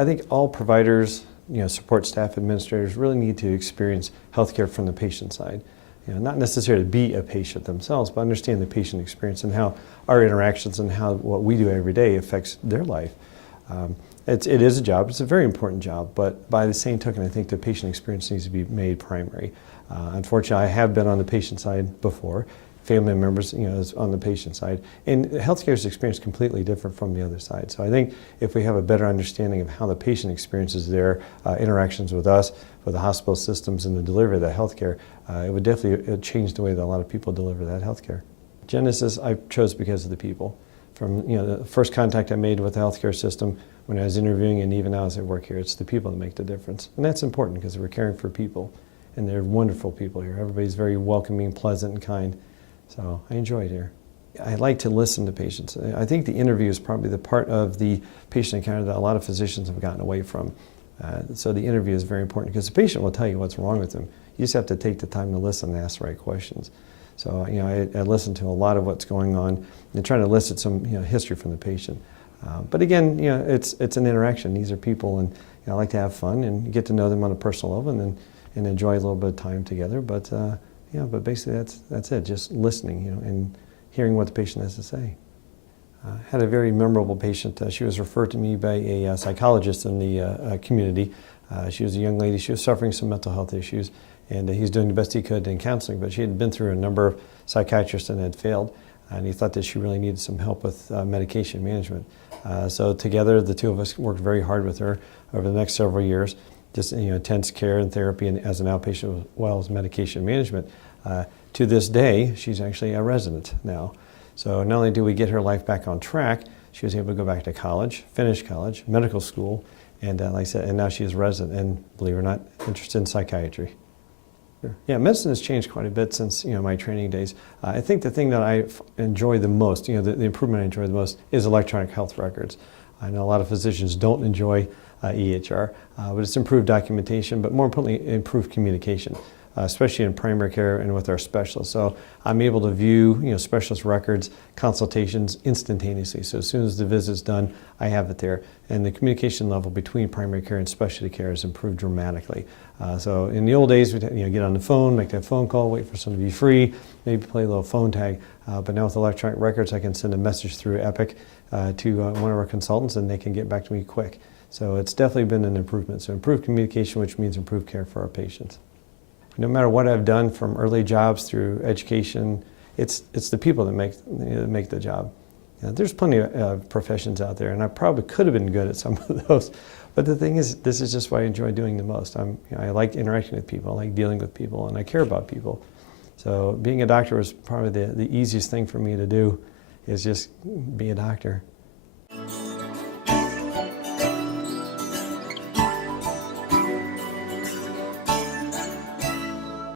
I think all providers, support staff, administrators really need to experience healthcare from the patient side. Not necessarily be a patient themselves, but understand the patient experience and how our interactions and how what we do every day affects their life. It is a job. It's a very important job, but by the same token, I think the patient experience needs to be made primary. Unfortunately, I have been on the patient side before. Family members, is on the patient side. And healthcare's experience is completely different from the other side. So I think if we have a better understanding of how the patient experiences their interactions with us, with the hospital systems and the delivery of that healthcare, it would definitely change the way that a lot of people deliver that healthcare. Genesis I chose because of the people. From the first contact I made with the healthcare system when I was interviewing and even now as I work here, it's the people that make the difference. And that's important because we're caring for people. And they're wonderful people here. Everybody's very welcoming, pleasant, and kind. So I enjoy it here. I like to listen to patients. I think the interview is probably the part of the patient encounter that a lot of physicians have gotten away from. So the interview is very important because the patient will tell you what's wrong with them. You just have to take the time to listen and ask the right questions. So I listen to a lot of what's going on and try to elicit some history from the patient. But again, it's an interaction. These are people, and I like to have fun and get to know them on a personal level and enjoy a little bit of time together. But but basically that's it. Just listening, and hearing what the patient has to say. Had a very memorable patient. She was referred to me by a psychologist in the community. She was a young lady. She was suffering some mental health issues, and he's doing the best he could in counseling. But she had been through a number of psychiatrists and had failed, and he thought that she really needed some help with medication management. So together, the two of us worked very hard with her over the next several years. Just intense care and therapy and as an outpatient as well as medication management. To this day, she's actually a resident now. So not only do we get her life back on track, she was able to go back to college, finish college, medical school, and like I said, and now she is a resident and, believe it or not, interested in psychiatry. Yeah, medicine has changed quite a bit since my training days. I think the thing that I enjoy the most, the improvement I enjoy the most, is electronic health records. I know a lot of physicians don't enjoy EHR, but it's improved documentation, but more importantly, improved communication, especially in primary care and with our specialists. So I'm able to view specialist records, consultations instantaneously. So as soon as the visit's done, I have it there. And the communication level between primary care and specialty care has improved dramatically. So in the old days, we'd get on the phone, make that phone call, wait for someone to be free, maybe play a little phone tag. But now with electronic records, I can send a message through Epic to one of our consultants, and they can get back to me quick. So it's definitely been an improvement. So improved communication, which means improved care for our patients. No matter what I've done from early jobs through education, it's the people that make the job. There's plenty of professions out there, and I probably could have been good at some of those. But the thing is, this is just what I enjoy doing the most. I like interacting with people, I like dealing with people, and I care about people. So being a doctor was probably the easiest thing for me to do, is just be a doctor.